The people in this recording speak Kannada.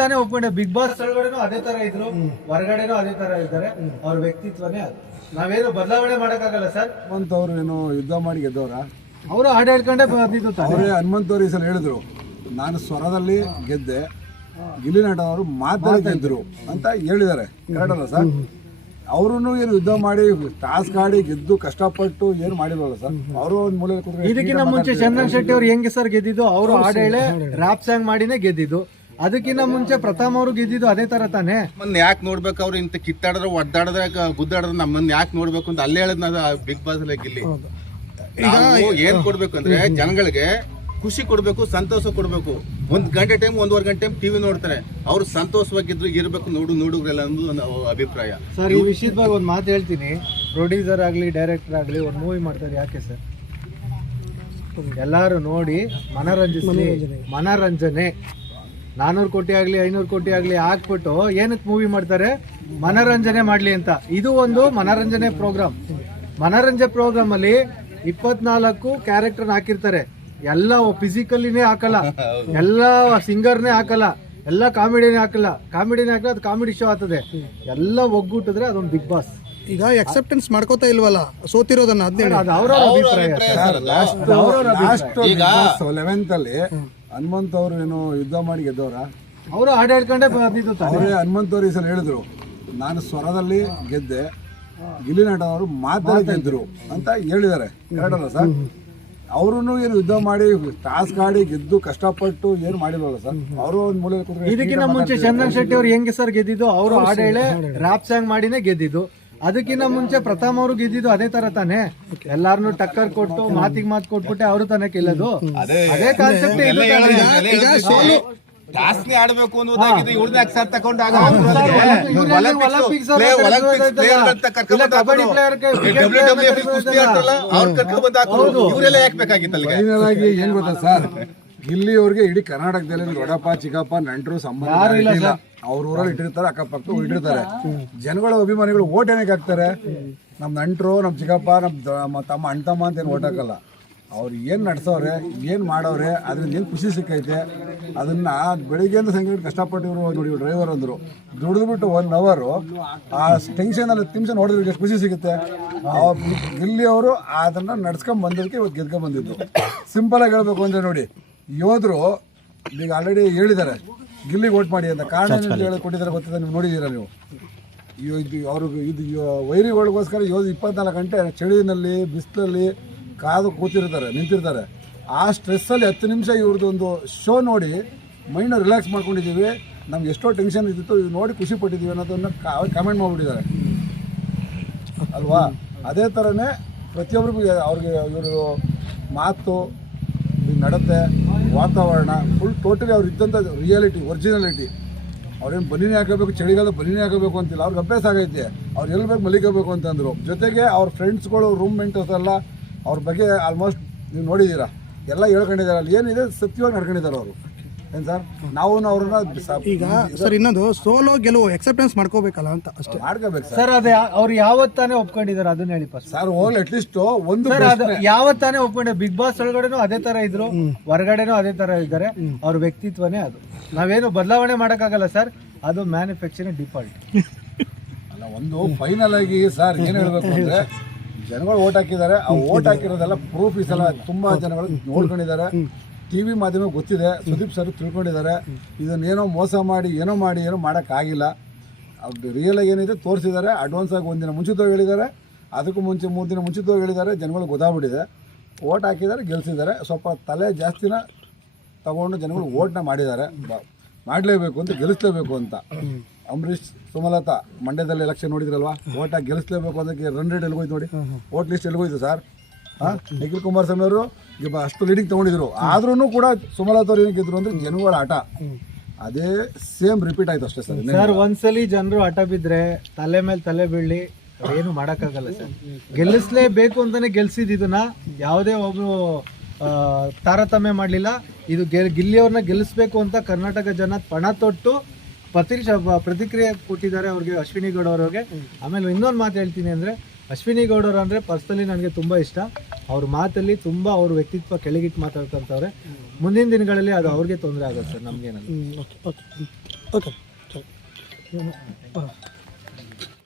ಯಾವತ್ತಾನೆ ಒಪ್ಕೊಂಡೆ. ಬಿಗ್ ಬಾಸ್ ಒಳಗಡೆನೂ ಅದೇ ತರ ಇದ್ರು, ಹೊರಗಡೆನೂ ಅದೇ ತರ ಇದ್ದಾರೆ. ಅವ್ರ ವ್ಯಕ್ತಿತ್ವನೇ ಅದು. ನಾವೇನು ಬದಲಾವಣೆ ಮಾಡಕ್ಕಾಗಲ್ಲ ಸರ್. ಹನುಮಂತ್ ಅವರು ಏನು ಯುದ್ಧ ಮಾಡಿ ಗೆದ್ದವರ? ಅವರು ಹಾಡು ಹೇಳ್ಕೊಂಡೆ ಬಂದಿದ್ದು ತಾನೇ. ಅವರೇ ಹನುಮಂತ್ ಅವರು ಈ ಸಲ ಹೇಳಿದ್ರು, ನಾನು ಸ್ವರದಲ್ಲಿ ಗೆದ್ದೆ, ಗಿಲ್ಲಿ ನಟ ಅವರು ಮಾತಾಡಿ ಗೆದ್ರು ಅಂತ ಹೇಳಿದ್ದಾರೆ. ಕರೆಕ್ಟ್ ಅಲ್ಲ ಸರ್? ಅವರು ಏನು ಯುದ್ಧ ಮಾಡಿ ಟಾಸ್ಕ್ ಆಡಿ ಗೆದ್ದು ಕಷ್ಟಪಟ್ಟು ಏನು ಮಾಡಿಲ್ವಲ್ಲ ಸರ್? ಅವರು ಒಂದು ಮೂಲೆ ಇದಕ್ಕಿಂತ ಮುಂಚೆ ಚಂದನ್ ಶೆಟ್ಟಿ ಅವ್ರು ಹೆಂಗೆ ಸರ್ ಗೆದ್ದಿದ್ದು? ಅವರು ಹಾಡು ಹೇಳಿ ರ್ಯಾಪ್ ಸಾಂಗ್ ಮಾಡಿನೇ ಗೆದ್ದಿದ್ದು. ಅದಕ್ಕಿಂತ ಮುಂಚೆ ಪ್ರಥಮ್ ಅವರು ಗೆದ್ದಿದ್ದು ಅದೇ ತರ ತಾನೆ. ನಮ್ಮನ್ನ ಯಾಕೆ ನೋಡ್ಬೇಕು? ಅವ್ರು ಇಂತ ಕಿತ್ತಾಡಿದ್ರೆ ಒದ್ದಾಡಿದ್ರೆ ಗುದ್ದಾಡಿದ್ರೆ ನಮ್ಮನ್ನ ಯಾಕೆ ನೋಡ್ಬೇಕು ಅಂತ ಅಲ್ಲೇ ಹೇಳದ್ ಬಿಗ್ ಬಾಸ್ ಅಲ್ಲಿ ಗಿಲ್ಲಿ. ಏನ್ ಕೊಡ್ಬೇಕು ಅಂದ್ರೆ ಜನಗಳಿಗೆ ಖುಷಿ ಕೊಡ್ಬೇಕು, ಸಂತೋಷ ಕೊಡ್ಬೇಕು. 1 ಗಂಟೆ ಟೈಮ್ 1.5 ಗಂಟೆ ಟೈಮ್ ಟಿವಿ ನೋಡ್ತಾರೆ. ಅವ್ರು ಸಂತೋಷವಾಗಿದ್ರು ಇರ್ಬೇಕು ನೋಡುಗ್ರೆಲ್ಲ ಅನ್ನೋದು ನನ್ನ ಅಭಿಪ್ರಾಯ. ಸರ್, ಈ ವಿಷಯದ ಬಗ್ಗೆ ಒಂದು ಮಾತು ಹೇಳ್ತೀನಿ. ಪ್ರೊಡ್ಯೂಸರ್ ಆಗ್ಲಿ ಡೈರೆಕ್ಟರ್ ಆಗ್ಲಿ ಒಂದು ಮೂವಿ ಮಾಡ್ತಾರೆ ಯಾಕೆ ಸರ್? ಎಲ್ಲಾರು ನೋಡಿ ಮನರಂಜನೆ 400 ಕೋಟಿ ಆಗ್ಲಿ 500 ಕೋಟಿ ಆಗ್ಲಿ ಹಾಕ್ಬಿಟ್ಟು ಏನಕ್ಕೆ ಮೂವಿ ಮಾಡ್ತಾರೆ? ಮನರಂಜನೆ ಮಾಡ್ಲಿ ಅಂತ. ಇದು ಒಂದು ಮನರಂಜನೆ ಪ್ರೋಗ್ರಾಮ್. ಮನರಂಜನೆ ಪ್ರೋಗ್ರಾಮ್ ಅಲ್ಲಿ 24 ಕ್ಯಾರೆಕ್ಟರ್ ಹಾಕಿರ್ತಾರೆ. ಎಲ್ಲ ಫಿಸಿಕಲಿನೇ ಹಾಕಲ್ಲ, ಎಲ್ಲ ಸಿಂಗರ್ನೇ ಹಾಕಲ್ಲ, ಎಲ್ಲ ಕಾಮಿಡಿನೇ ಹಾಕಲ್ಲ. ಅದು ಕಾಮಿಡಿ ಶೋ ಆಗ್ತದೆ. ಎಲ್ಲ ಒಗ್ಗೂಟಿದ್ರೆ ಅದೊಂದು ಬಿಗ್ ಬಾಸ್. ಈಗ ಅಕ್ಸೆಪ್ಟೆನ್ಸ್ ಮಾಡ್ಕೋತಾ ಇಲ್ವಲ್ಲ ಸೋತಿರೋದನ್ನ? ಅದು ಅವರ ಅಭಿಪ್ರಾಯ. 11th ಅಲ್ಲಿ ಹನುಮಂತ್ ಅವರು ಏನು ಯುದ್ಧ ಮಾಡಿ ಗೆದ್ದವರ? ಅವರು ಹಾಡು ಹೇಳ್ಕೊಂಡೆ ಬಂದಿದ್ದು ತಾನೇ. ಅವರೇ ಹನುಮಂತ್ ಅವರು ಈ ಸಲ ಹೇಳಿದ್ರು, ನಾನು ಸ್ವರದಲ್ಲಿ ಗೆದ್ದೆ, ಗಿಲ್ಲಿ ನಟ ಅವರು ಮಾತಾಡಿ ಗೆದ್ರು ಅಂತ ಹೇಳಿದ್ದಾರೆ. ಕರೆಕ್ಟ್ ಅಲ್ಲ ಸರ್? ಅವರು ಏನು ಯುದ್ಧ ಮಾಡಿ ಟಾಸ್ಕ್ ಆಡಿ ಗೆದ್ದು ಕಷ್ಟಪಟ್ಟು ಏನು ಮಾಡಿಲ್ವಲ್ಲ ಸರ್? ಅವರು ಒಂದು ಮೂಲೆ ಇದಕ್ಕಿಂತ ಮುಂಚೆ ಚಂದನ್ ಶೆಟ್ಟಿ ಅವ್ರು ಹೆಂಗೆ ಸರ್ ಗೆದ್ದಿದ್ದು? ಅವರು ಹಾಡು ಹೇಳಿ ರ್ಯಾಪ್ ಸಾಂಗ್ ಮಾಡಿನೇ ಗೆದ್ದಿದ್ದು. ಅದಕ್ಕಿಂತ ಮುಂಚೆ ಪ್ರಥಮ್ ಅವರು ಗೆದ್ದಿದ್ದು ಅದೇ ತರ ತಾನೆ. ಎಲ್ಲಾರನು ಟಕ್ಕರ್ ಕೊಟ್ಟು ಮಾತಿಗೆ ಮಾತು ಕೊಟ್ಬಿಟ್ಟೆ ಅವರು ತಾನೇ ಗೆಲ್ಲೋದು. ಅದೇ ಕಾನ್ಸೆಪ್ಟ್. ಟಾಸ್ಕ್ ಆಡ್ಬೇಕು ಅನ್ನೋದಾಗಿದೆ. ಇವ್ರನ್ನ ಅಕ್ಷರ ತಗೊಂಡಾಗ ಇವರೆಲ್ಲ ಯಾಕೆ ಬೇಕಾಗಿತ್ತಲ್ಲ? ಫೈನಲ್ ಆಗಿ ಏನ್ ಗೊತ್ತಾ ಸರ್, ಗಿಲ್ಲಿ ಅವ್ರಿಗೆ ಇಡೀ ಕರ್ನಾಟಕದಲ್ಲಿ ದೊಡ್ಡಪ್ಪ ಚಿಕ್ಕಪ್ಪ ನೆಂಟರು ಸಂಬಂಧ ಇಲ್ಲ. ಅವ್ರ ಊರಲ್ಲಿ ಇಟ್ಟಿರ್ತಾರೆ, ಅಕ್ಕಪಕ್ಕ ಇಟ್ಟಿರ್ತಾರೆ. ಜನಗಳ ಅಭಿಮಾನಿಗಳು ಓಟ್ ಏನಕ್ಕೆ ಹಾಕ್ತಾರೆ? ನಮ್ ನೆಂಟರು, ನಮ್ ಚಿಕ್ಕಪ್ಪ, ನಮ್ಮ ತಮ್ಮ ಅಣ್ಣ ತಮ್ಮ ಅಂತ ಏನು ಓಟ್ ಹಾಕಲ್ಲ. ಅವ್ರು ಏನು ನಡ್ಸವ್ರೆ, ಏನು ಮಾಡವ್ರೆ, ಅದರಿಂದ ಏನು ಖುಷಿ ಸಿಕ್ಕೈತೆ ಅದನ್ನ ಬೆಳಿಗ್ಗೆಯಿಂದ ಸಂಜೆ ಕಷ್ಟಪಟ್ಟಿವರು. ನೋಡಿ, ಡ್ರೈವರ್ ಅಂದರು ದುಡಿದ್ಬಿಟ್ಟು 1 ಅವರ್ ಆ ಟೆನ್ಷನಲ್ಲಿ 10 ನಿಮಿಷ ನೋಡಿದ್ರೆ ಎಷ್ಟು ಖುಷಿ ಸಿಗುತ್ತೆ. ಗಿಲ್ಲಿ ಅವರು ಅದನ್ನ ನಡ್ಸ್ಕೊಂಡ್ ಬಂದದಕ್ಕೆ ಇವತ್ತು ಗೆದ್ಕೊಂಡ್ ಬಂದಿದ್ದು. ಸಿಂಪಲ್ ಆಗಿ ಹೇಳ್ಬೇಕು ಅಂದ್ರೆ ನೋಡಿ, ಯೋಧರು ಈಗ ಆಲ್ರೆಡಿ ಹೇಳಿದ್ದಾರೆ ಗಿಲ್ಲಿಗೆ ಓಟ್ ಮಾಡಿ ಅಂತ. ಕಾರಣ ಕೊಟ್ಟಿದ್ದಾರೆ ಗೊತ್ತಿದೆ, ನೀವು ನೋಡಿದ್ದೀರಾ ನೀವು. ಅವ್ರಿಗೆ ಇದು ವೈರಿಗಳಿಗೋಸ್ಕರ ಯೋಧ 24 ಗಂಟೆ ಚಳಿನಲ್ಲಿ ಬಿಸಿಲಲ್ಲಿ ಕಾದು ಕೂತಿರ್ತಾರೆ, ನಿಂತಿರ್ತಾರೆ. ಆ ಸ್ಟ್ರೆಸ್ಸಲ್ಲಿ 10 ನಿಮಿಷ ಇವ್ರದ್ದೊಂದು ಶೋ ನೋಡಿ ಮೈಂಡ್ ರಿಲ್ಯಾಕ್ಸ್ ಮಾಡ್ಕೊಂಡಿದ್ದೀವಿ. ನಮ್ಗೆ ಎಷ್ಟೋ ಟೆನ್ಷನ್ ಇದ್ದಿತ್ತು, ಇದು ನೋಡಿ ಖುಷಿ ಪಟ್ಟಿದ್ದೀವಿ ಅನ್ನೋದನ್ನು ಕಮೆಂಟ್ ಮಾಡಿಬಿಟ್ಟಿದ್ದಾರೆ ಅಲ್ವಾ? ಅದೇ ಥರನೇ ಪ್ರತಿಯೊಬ್ಬರಿಗೂ ಅವ್ರಿಗೆ ಇವರು ಮಾತು, ನಡತೆ, ವಾತಾವರಣ ಫುಲ್ ಟೋಟಲಿ ಅವ್ರು ಇದ್ದಂಥ ರಿಯಾಲಿಟಿ, ಒರಿಜಿನಾಲಿಟಿ. ಅವ್ರೇನು ಬನ್ನಿನೇ ಹಾಕಬೇಕು, ಚಳಿಗಾಲ ಬನ್ನಿನೇ ಹಾಕಬೇಕು ಅಂತಿಲ್ಲ. ಅವ್ರಿಗೆ ಅಭ್ಯಾಸ ಆಗೈತೆ. ಅವ್ರು ಎಲ್ಲಿ ಬೇಕು ಮಲಿಕೋಬೇಕು ಅಂತಂದರು. ಜೊತೆಗೆ ಅವ್ರ ಫ್ರೆಂಡ್ಸ್ಗಳು, ರೂಮ್ ಮೇಂಟರ್ಸ್ ಎಲ್ಲ ಅವ್ರ ಬಗ್ಗೆ ಆಲ್ಮೋಸ್ಟ್ ನೀವು ನೋಡಿದ್ದೀರಾ, ಎಲ್ಲ ಹೇಳ್ಕೊಂಡಿದ್ದಾರೆ. ಅಲ್ಲಿ ಏನಿದೆ ಸತ್ಯವಾಗಿ ನಡ್ಕೊಂಡಿದ್ದಾರೆ ಅವರು. ಏನು ಸರ್, ನಾವು ಅವ್ರನ್ನ ಈಗ ಸರ್ ಇನ್ನೊಂದು ಸೋಲೋ ಗೆಲುವು ಎಕ್ಸೆಪ್ಟೆನ್ಸ್ ಮಾಡ್ಕೋಬೇಕಲ್ಲ ಅಂತ ಅಷ್ಟೇ. ಮಾಡ್ಕೋಬೇಕು ಸರ್. ಅದೇ ಅವ್ರು ಯಾವತ್ತಾನೆ ಒಪ್ಕೊಂಡಿದ್ದಾರೆ ಅದನ್ನ ಹೇಳಿ ಸರ್. ಹೋಗ್ಲಿ ಅಟ್ಲೀಸ್ಟ್ ಒಂದು ಯಾವತ್ತಾನೆ ಒಪ್ಕೊಂಡೆ. ಬಿಗ್ ಬಾಸ್ ಒಳಗಡೆನೂ ಅದೇ ತರ ಇದ್ರು, ಹೊರಗಡೆನೂ ಅದೇ ತರ ಇದ್ದಾರೆ. ಅವ್ರ ವ್ಯಕ್ತಿತ್ವನೇ ಅದು. ನಾವೇನು ಬದಲಾವಣೆ ಮಾಡಕ್ಕಾಗಲ್ಲ ಸರ್. ಅದು ಮ್ಯಾನುಫ್ಯಾಕ್ಚರಿಂಗ್ ಡಿಫಾಲ್ಟ್ ಅಲ್ಲ. ಒಂದು ಫೈನಲ್ ಆಗಿ ಸರ್ ಏನು ಹೇಳ್ಬೇಕು ಅಂದ್ರೆ, ಜನಗಳು ಓಟ್ ಹಾಕಿದ್ದಾರೆ. ಆ ಓಟ್ ಹಾಕಿರೋದೆಲ್ಲ ಪ್ರೂಫ್ ಈ ಸಲ ತುಂಬಾ ಜನಗಳು ನೋಡ್ಕೊಂಡಿದ್ದಾರೆ. ಟಿವಿ ಮಾಧ್ಯಮ ಗೊತ್ತಿದೆ, ಸುದೀಪ್ ಸರ್ ತಿಳ್ಕೊಂಡಿದ್ದಾರೆ. ಇದನ್ನೇನೋ ಮೋಸ ಮಾಡಿ ಏನೋ ಮಾಡೋಕ್ಕಾಗಿಲ್ಲ. ಅದು ರಿಯಲ್ ಆಗಿ ಏನಿದೆ ತೋರಿಸಿದ್ದಾರೆ. ಅಡ್ವಾನ್ಸ್ ಆಗಿ 1 ದಿನ ಮುಂಚಿತವಾಗಿ ಹೇಳಿದ್ದಾರೆ, ಅದಕ್ಕೂ ಮುಂಚೆ 3 ದಿನ ಮುಂಚಿತವಾಗಿ ಹೇಳಿದ್ದಾರೆ. ಜನಗಳು ಗೊತ್ತಾಗ್ಬಿಟ್ಟಿದೆ. ಓಟ್ ಹಾಕಿದ್ದಾರೆ, ಗೆಲ್ಸಿದ್ದಾರೆ. ಸ್ವಲ್ಪ ತಲೆ ಜಾಸ್ತಿನ ತಗೊಂಡು ಜನಗಳು ಓಟ್ನ ಮಾಡಿದ್ದಾರೆ. ಮಾಡಲೇಬೇಕು ಅಂತ, ಗೆಲ್ಲಿಸ್ಲೇಬೇಕು ಅಂತ. ಅಂಬರೀಷ್, ಸುಮಲತಾ ಮಂಡ್ಯದಲ್ಲಿ ಎಲೆಕ್ಷನ್ ನೋಡಿದ್ರಲ್ವಾ? ಓಟ್ ಹಾಕಿ ಗೆಲ್ಲಿಸ್ಲೇಬೇಕು ಅದಕ್ಕೆ ರನ್ ರೇಟ್ ಎಲ್ಲಿಗೋಯ್ತು ನೋಡಿ, ಓಟ್ ಲಿಸ್ಟ್ ಎಲ್ಲಿಗೋಯ್ತು ಸರ್? ನಿಖಿಲ್ ಕುಮಾರಸ್ವಾಮಿ ಅವರು ಅಷ್ಟು ಲೀಡಿಂಗ್ ತಗೊಂಡಿದ್ರು. ಆದ್ರೂ ಕೂಡ ಸುಮಲತಾ ಅವ್ರು ಏನಕ್ಕೆ ಗೆದ್ರು ಅಂದ್ರೆ ಜನಗಳ ಆಟ ಅದೇ ಸೇಮ್ ರಿಪೀಟ್ ಆಯ್ತು ಅಷ್ಟೇ ಸರ್. ಸರ್, ಒಂದ್ಸಲಿ ಜನರು ಆಟ ಬಿದ್ರೆ ತಲೆ ಮೇಲೆ ತಲೆ ಬೀಳಿ ಏನು ಮಾಡಕ್ಕಾಗಲ್ಲ ಸರ್. ಗೆಲ್ಲಿಸ್ಲೇಬೇಕು ಅಂತಾನೆ ಗೆಲ್ಸಿದ್. ಇದನ್ನ ಯಾವುದೇ ಒಬ್ರು ತಾರತಮ್ಯ ಮಾಡಲಿಲ್ಲ. ಇದು ಗಿಲ್ಲಿಯವ್ರನ್ನ ಗೆಲ್ಲಿಸ್ಬೇಕು ಅಂತ ಕರ್ನಾಟಕ ಜನ ಪಣ ತೊಟ್ಟು ಪ್ರತಿಕ್ರಿಯೆ ಕೊಟ್ಟಿದ್ದಾರೆ ಅವ್ರಿಗೆ, ಅಶ್ವಿನಿ ಗೌಡ ಅವ್ರಿಗೆ. ಆಮೇಲೆ ಇನ್ನೊಂದು ಮಾತು ಹೇಳ್ತೀನಿ ಅಂದರೆ, ಅಶ್ವಿನಿ ಗೌಡರು ಅಂದರೆ ಪರ್ಸನಲಿ ನನಗೆ ತುಂಬ ಇಷ್ಟ. ಅವ್ರ ಮಾತಲ್ಲಿ ತುಂಬ ಅವ್ರ ವ್ಯಕ್ತಿತ್ವ ಕೆಳಗಿಟ್ಟು ಮಾತಾಡ್ಕೊಂತವ್ರೆ. ಮುಂದಿನ ದಿನಗಳಲ್ಲಿ ಅದು ಅವ್ರಿಗೆ ತೊಂದರೆ ಆಗುತ್ತೆ ಸರ್, ನಮಗೇನಲ್ಲ. ಓಕೆ